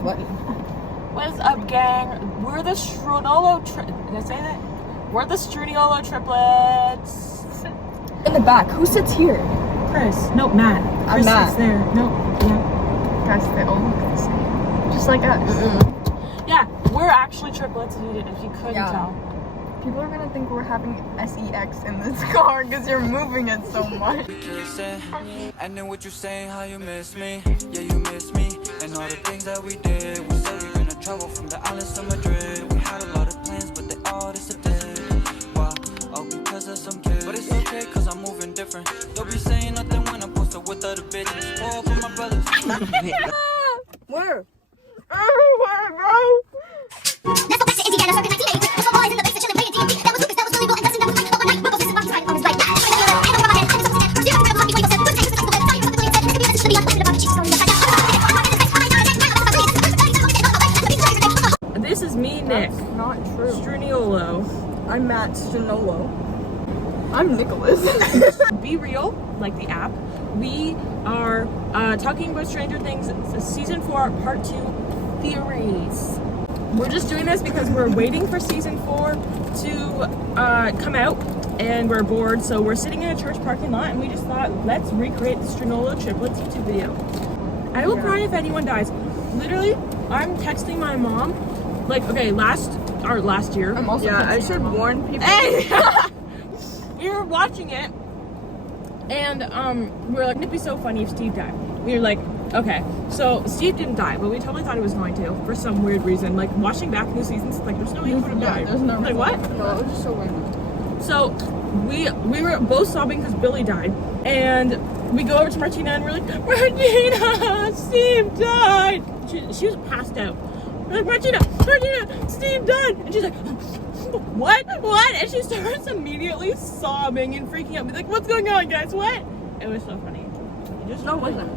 What's up, gang? We're the Strunolo Did I say that? We're the Struniolo triplets. In the back. Who sits here? Chris. No, Matt. Chris sits there. No. Yeah. Guys, they all look the same. Just like us. Yeah, we're actually triplets if you couldn't tell. People are gonna think we're having sex in this car because you're moving it so much. And then what you saying, how you miss me? Yeah, you miss me. And all the things that we did. We said we were gonna travel from the islands to Madrid. We had a lot of plans, but they all disappeared. Why? Oh, because of some kids. But it's okay, cause I'm moving different. Don't be saying nothing when I'm posted with other bitches. All for my brothers. Where? Everywhere, bro! Let's go back to Indiana, circa 1980. With some boys in the base, chilling, playing D&D. That was Lucas, that was Billy Bill, and Dustin, that was Mike. Overnight, we're both sisters, mom's right, mom's right. I know my head, I'm so sad. Zero to real, happy 24/7. Good things, successful, tell you what the billion said. This could be a message to the beyond. Talking about the cheeks, going inside out. This is me, Nick. That's not true. Struniolo. I'm Matt Stinolo. I'm Nicholas. Be Real, like the app. We are talking about Stranger Things season 4, part 2 theories. We're just doing this because we're waiting for season 4 to come out, and we're bored, so we're sitting in a church parking lot, and we just thought, let's recreate the Strunolo triplets YouTube video. I will cry if anyone dies. Literally, I'm texting my mom, like, okay, last year. I'm also I should warn people. Hey! We were watching it, and we were like, it'd be so funny if Steve died. We were like, okay, so Steve didn't die, but we totally thought he was going to for some weird reason. Like, watching back the seasons, like, there's no way he would have died. There's no like, what? No, it was just so random. So we were both sobbing because Billy died, and we go over to Martina and we're like, Martina, Steve died. She was passed out. We're like, Martina, Steve died, and she's like, what? And she starts immediately sobbing and freaking out. Be like, what's going on, guys? What? It was so funny. No, it wasn't.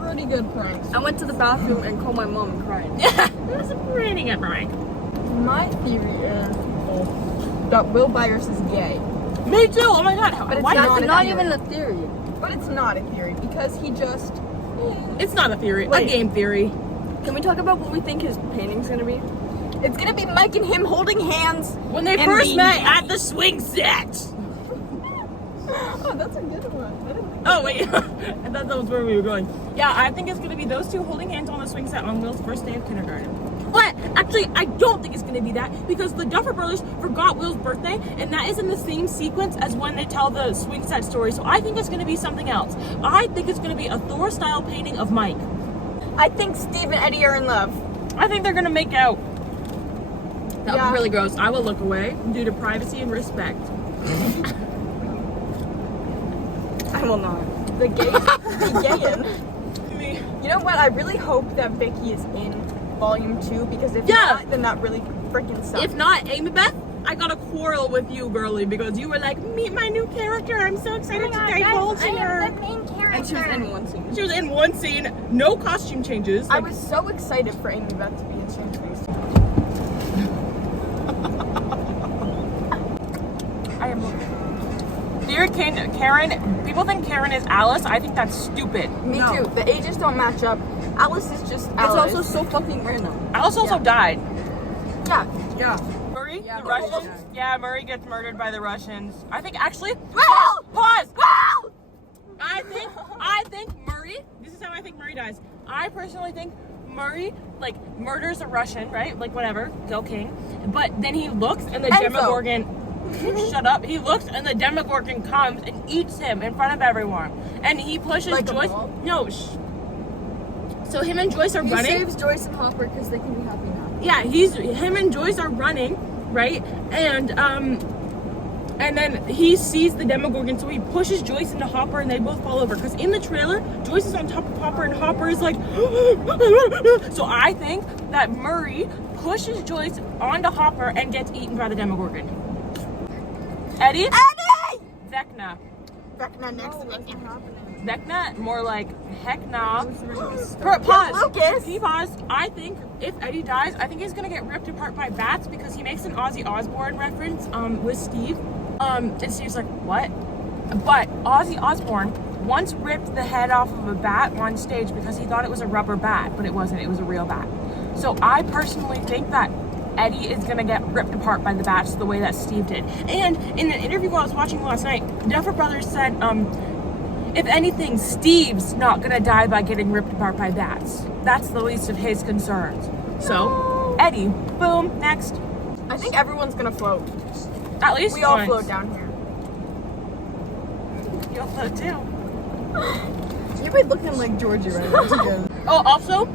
Pretty good pranks. I went to the bathroom and called my mom and cried. It was a pretty good prank. My theory is that Will Byers is gay. Me too. Oh my god. But it's Why Not even a theory. But it's not a theory because he just... It's not a theory. Wait. A game theory. Can we talk about what we think his painting's gonna be? It's gonna be Mike and him holding hands. When they and first being met gay. at the swing set. Oh, that's a good one. I didn't think Oh wait, I thought that was where we were going. Yeah, I think it's gonna be those two holding hands on the swing set on Will's first day of kindergarten. But actually, I don't think it's gonna be that because the Duffer Brothers forgot Will's birthday, and that is in the same sequence as when they tell the swing set story. So I think it's gonna be something else. I think it's gonna be a Thor-style painting of Mike. I think Steve and Eddie are in love. I think they're gonna make out. That would Yeah. be really gross. I will look away due to privacy and respect. I will not. The gayin. Me. You know what? I really hope that Vicky is in volume 2 because if Yeah. not, then that really freaking sucks. If not, Amy Beth, I got a quarrel with you, girlie, because you were like, meet my new character. I'm so excited to divulge in her. And she was in one scene. She was in one scene, no costume changes. I Like, was so excited for Amy Beth to be in Stranger Things. I am. Dear Karen, people think Karen is Alice. I think that's stupid. Me No. too. The ages don't match up. Alice is just It's Alice. also so fucking random. Alice also died. Yeah. Yeah. Murray, Yeah, the Murray Russians. died. Yeah, Murray gets murdered by the Russians. I think actually. Wow! Pause. Wow! I think Murray. This is how I think Murray dies. I personally think Murray like murders a Russian, right? Like whatever, go king. But then he looks and the Enzo. Demogorgon. Shut up. He looks and the Demogorgon comes and eats him in front of everyone. And he pushes Like a Joyce. ball? No. So him and Joyce are He running. saves Joyce and Hopper because they can be happy now. Yeah, him and Joyce are running, right? And then he sees the Demogorgon, so he pushes Joyce into Hopper, and they both fall over. Because in the trailer, Joyce is on top of Hopper, and Hopper is like, so I think that Murray pushes Joyce onto Hopper and gets eaten by the Demogorgon. Eddie? Eddie! Vecna. Vecna next Oh, to that's Vicky. not happening. Vecna, more like heck nah. Yes, Pause. Lucas. He pause. I think if Eddie dies, I think he's gonna get ripped apart by bats because he makes an Ozzy Osbourne reference with Steve. And Steve's like, what? But Ozzy Osbourne once ripped the head off of a bat on stage because he thought it was a rubber bat, but it wasn't. It was a real bat. So I personally think that Eddie is gonna get ripped apart by the bats the way that Steve did. And in an interview I was watching last night, Duffer Brothers said, if anything, Steve's not gonna die by getting ripped apart by bats. That's the least of his concerns. So, Eddie, boom, next. I think everyone's gonna float. At least We all once. float down here. You'll float too. You be looking like Georgie right now together. Oh, also,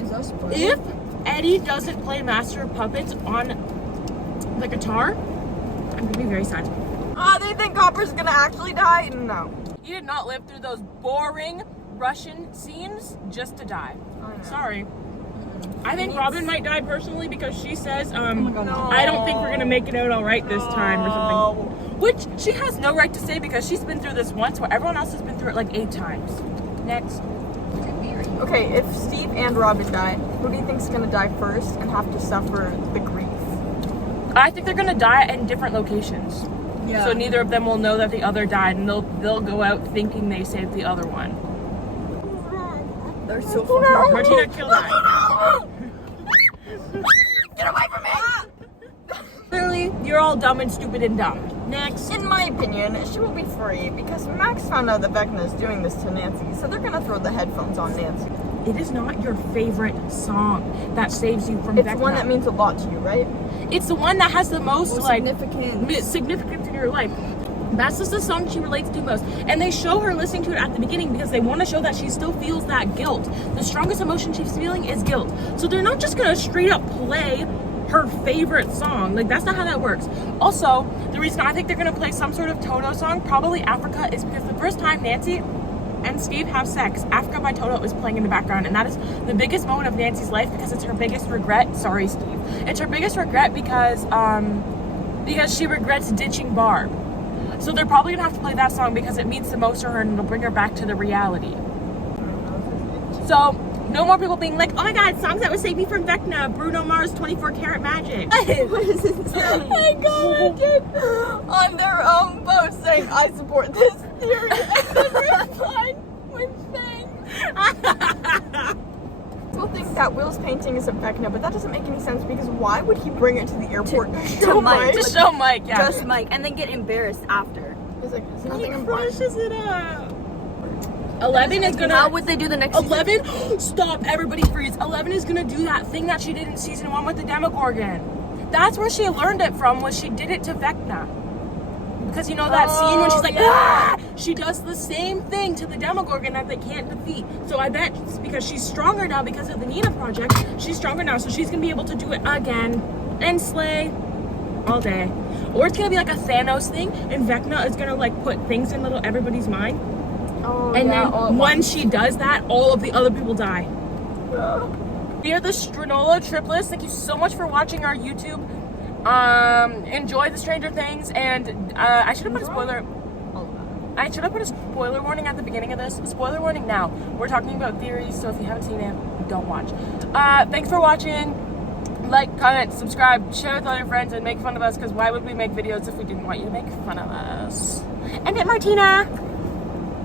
Is that spicy? if Eddie doesn't play Master of Puppets on the guitar, I'm gonna be very sad. They think Copper's gonna actually die? No. He did not live through those boring Russian scenes just to die. Sorry. I think Robin might die personally because she says, God, no. I don't think we're gonna make it out all right this time or something. Which she has no right to say because she's been through this once where everyone else has been through it like 8 times. Next. Okay, if Steve and Robin die, who do you think's gonna die first and have to suffer the grief? I think they're gonna die in different locations. Yeah. So neither of them will know that the other died and they'll go out thinking they saved the other one. They're so fucking Martina, kill that. Get away from me! Clearly, you're all dumb and stupid and dumb. Next. In my opinion, she will be free because Max found out that Vecna is doing this to Nancy, so they're gonna throw the headphones on Nancy. It is not your favorite song that saves you from It's Vecna. one that means a lot to you, right? It's the one that has the most like significant. significance in your life. That's just the song she relates to most. And they show her listening to it at the beginning because they want to show that she still feels that guilt. The strongest emotion she's feeling is guilt. So they're not just gonna straight up play her favorite song. Like, that's not how that works. Also, the reason I think they're gonna play some sort of Toto song, probably Africa, is because the first time Nancy and Steve have sex, Africa by Toto is playing in the background, and that is the biggest moment of Nancy's life because it's her biggest regret. Sorry, Steve. It's her biggest regret because she regrets ditching Barb. So they're probably gonna have to play that song because it means the most to her and it'll bring her back to the reality. So no more people being like, oh my god, songs that would save me from Vecna, Bruno Mars, 24 Karat Magic. What is it saying? I commented on their own post saying, I support this theory, and then replied with saying, people think that Will's painting is a Vecna, but that doesn't make any sense because why would he bring it to the airport to show Mike. Mike? To show Mike, yeah. Just Mike, and then get embarrassed after. He's like, there's He nothing important. crushes it up. 11 is gonna. How would they do the next season? 11, stop, everybody freeze. 11 is gonna do that thing that she did in season 1 with the Demogorgon. That's where she learned it from, was she did it to Vecna. Because you know that scene when she's like, ah! She does the same thing to the Demogorgon that they can't defeat. So I bet it's because she's stronger now because of the Nina project. She's stronger now, so she's gonna be able to do it again and slay all day. Or it's gonna be like a Thanos thing, and Vecna is gonna like put things in everybody's mind. Oh, And yeah, all then at when once. she does that, all of the other people die. We are the Stranola Triplets. Thank you so much for watching our YouTube. Enjoy the Stranger Things, and I should have put a spoiler. I should have put a spoiler warning at the beginning of this. Spoiler warning now. We're talking about theories, so if you haven't seen it, don't watch. Thanks for watching. Like, comment, subscribe, share with all your friends, and make fun of us, because why would we make videos if we didn't want you to make fun of us? And then Martina.